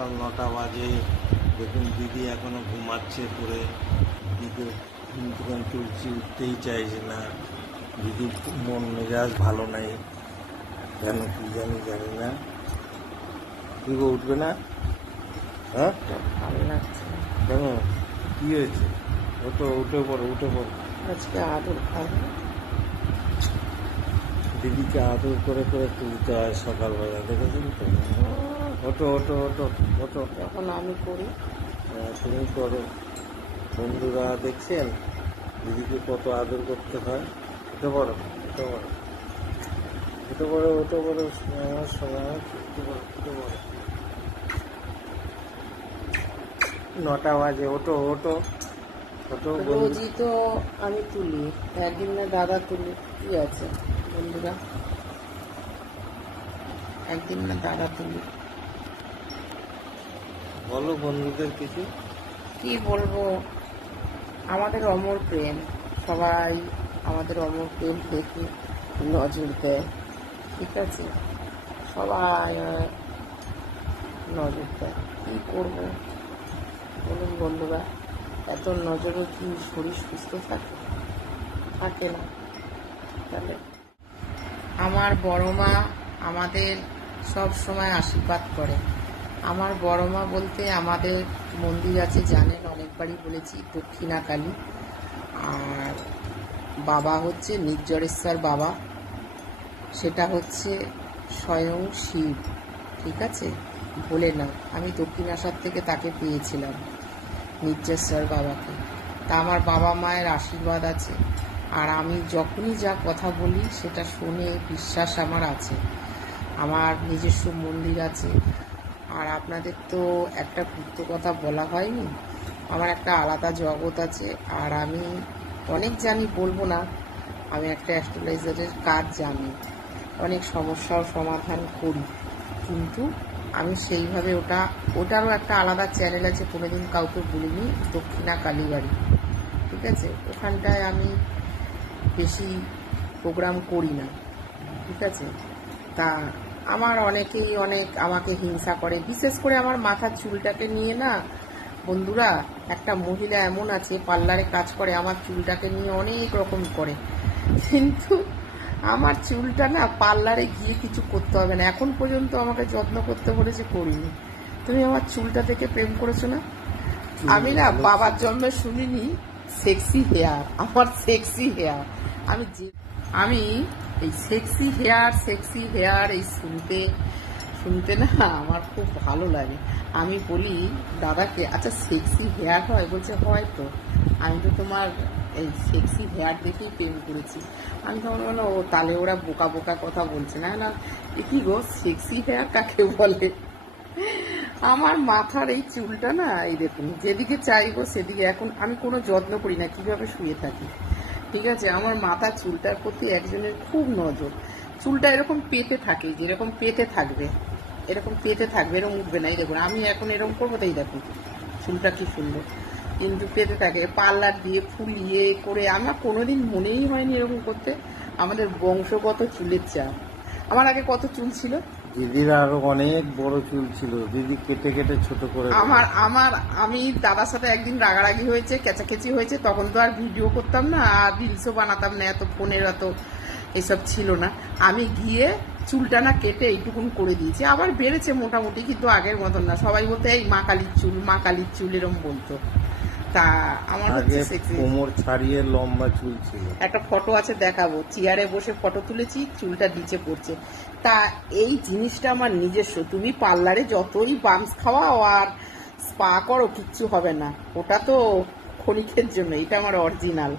সকাল 9টা বাজে। দেখুন দিদি এখনো ঘুমাচ্ছে পড়ে। দিদি ঘুম তুলছি, উঠতেই চাইছে না। দিদির মন মেজাজ ভালো নাই, কেন কি জানি না। কি গো, উঠবে না? হ্যাঁ, ভালো লাগছে না। কেন, কি হয়েছে? উঠে পড়ো। আজকে আদর খাবো। দিদিকে আদর করে করে তুলতে হয় সকালবেলা, দেখেছেন তো? ওঠো। যখন আমি করি তুমি করো। বন্ধুরা দেখছেন দিদিকে কত আদর করতে হয়। উঠে পড়ো। আমার সোনা, উঠে পড়ো। 9টা বাজে, ওঠো। রোজই তো আমি তুলি, একদিন না দাদা তুলি, কি আছে বন্ধুরা, একদিন না দাদা তুলি। বলো বন্ধুদের কিছু। কি বলবো, আমাদের অমর প্রেম, সবাই আমাদের অমর প্রেম দেখে নজর দেয়, ঠিক আছে, সবাই নজর দেয়। কি করবো বলুন বন্ধুরা, এত নজরে কি শরীর সুস্থ থাকে না? তাহলে আমার বড় মা আমাদের সব সময় আশীর্বাদ করে। আমার বড় মা বলতে আমাদের মন্দির আছে, জানেন, অনেকবারই বলেছি, দক্ষিণাকালী। আর বাবা হচ্ছে নির্জরেশ্বর বাবা, সেটা হচ্ছে স্বয়ং শিব, ঠিক আছে, ভোলেনাথ। আমি দক্ষিণাসার থেকে তাকে পেয়েছিলাম, নির্জরেশ্বর বাবাকে। তা আমার বাবা মায়ের আশীর্বাদ আছে, আর আমি যখনই যা কথা বলি সেটা শুনে বিশ্বাস আমার আছে। আমার নিজস্ব মন্দির আছে। আর আপনাদের তো একটা গুপ্ত কথা বলা হয়নি, আমার একটা আলাদা জগৎ আছে। আর আমি অনেক জানি, বলবো না, আমি একটা অ্যাস্ট্রোলজারের কাজ জানি, অনেক সমস্যার সমাধান করি, কিন্তু আমি সেইভাবে ওটারও একটা আলাদা চ্যানেল আছে, কোনোদিন কাউকে বলিনি, দক্ষিণা কালীবাড়ি, ঠিক আছে। ওখানটায় আমি বেশি প্রোগ্রাম করি না, ঠিক আছে। তা আমার অনেকেই আমাকে হিংসা করে, বিশেষ করে আমার মাথার চুলটাকে নিয়ে না বন্ধুরা। একটা মহিলা এমন আছে, পার্লারে কাজ করে, আমার চুলটাকে নিয়ে অনেক রকম করে, কিন্তু আমার চুলটা না পার্লারে গিয়ে কিছু করতে হবে না, এখন পর্যন্ত আমাকে যত্ন করতে বলেছে, করিনি। তুমি আমার চুলটা থেকে প্রেম করেছো না? আমি না বাবার জন্মে শুনিনি সেক্সি হেয়ার, আমার সেক্সি হেয়ার, আমি এই সেক্সি হেয়ার এই শুনতে না আমার খুব ভালো লাগে। আমি বলি দাদাকে, আচ্ছা সেক্সি হেয়ার হয়? বলছে হয় তো। আমি তো তোমার এই সেক্সি হেয়ার দেখেই প্রেম করেছি। আমি তখন বললাম, ও তাহলে ওরা বোকা বোকা কথা বলছে না। কি গো, সেক্সি হেয়ার কাকে বলে? আমার মাথার এই চুলটা না, এই দেখুন, যেদিকে চাইবো সেদিকে, এখন আমি কোনো যত্ন করি না, কিভাবে শুয়ে থাকি, ঠিক আছে। আমার মাথার চুলটার প্রতি একজনের খুব নজর। চুলটা এরকম পেতে থাকে, যেরকম পেতে থাকবে, এরকম উঠবে না। এই দেখুন, আমি এখন এরকম করবো, তাই দেখুন চুলটা কি সুন্দর, কিন্তু পেতে থাকে, পার্লার দিয়ে ফুলিয়ে করে। আমার কোনোদিন মনেই হয়নি এরকম করতে। আমাদের বংশগত চুলের চাপ। আমার আগে কত চুল ছিল, দিদির আরো অনেক বড় চুল ছিল, দিদি কেটে ছোট করে। আমি দাদার সাথে একদিন রাগারাগি হয়েছে, কেচাকেচি হয়েছে, তখন তো আর ভিডিও করতাম না, আর রিলসও বানাতাম না, এত ফোনের এত এসব ছিল না। আমি গিয়ে চুলটা না কেটে এইটুকুন করে দিয়েছি, আবার বেড়েছে মোটামুটি, কিন্তু আগের মতন না। সবাই বলতো এই মা কালীর চুল এরম বলতো। তা আমার হচ্ছে কোমর ছাড়িয়ে লম্বা চুল ছিল। একটা ফটো আছে, দেখাবো, চেয়ারে বসে ফটো তুলেছি, চুলটা নিচে পড়ছে। তা এই জিনিসটা আমার নিজস্ব। তুমি পার্লারে যতই বামস খাওয়াও আর স্পা করো, কিচ্ছু হবে না, ওটা তো ক্ষণিকের জন্য, এটা আমার অরিজিনাল।